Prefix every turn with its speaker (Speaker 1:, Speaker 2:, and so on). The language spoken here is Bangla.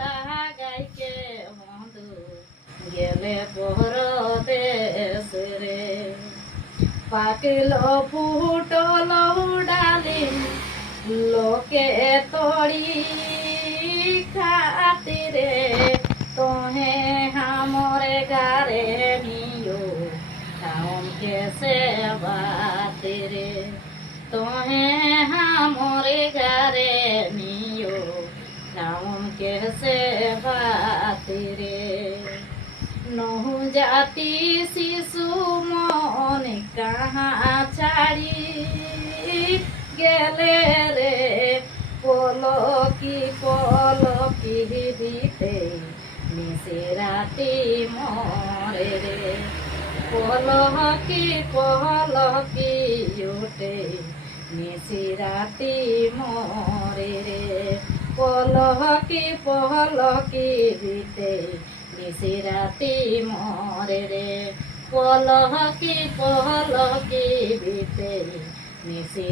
Speaker 1: লাগাইকে মধু গেলে পহরতে সেরে পাকিল ফুটল ডালি, লোকে তড়ি খাতিরে। তোহে হামরে গারে নিও কাম কেসে বাতিরে। তোহে হামরে গারে নিও কাম के सेवाते रे নহু জাতি শিশু মন কাহা ছাড়ি গেলে রে পলকি পলকি দিতে মিশে রাতি মরে রে পলকি পলকি উঠে মিশে রাতি মরে রে পলকি পলকি বিতে মিশে রাতি মরে রে। পলকি পলকি দিতে মিশে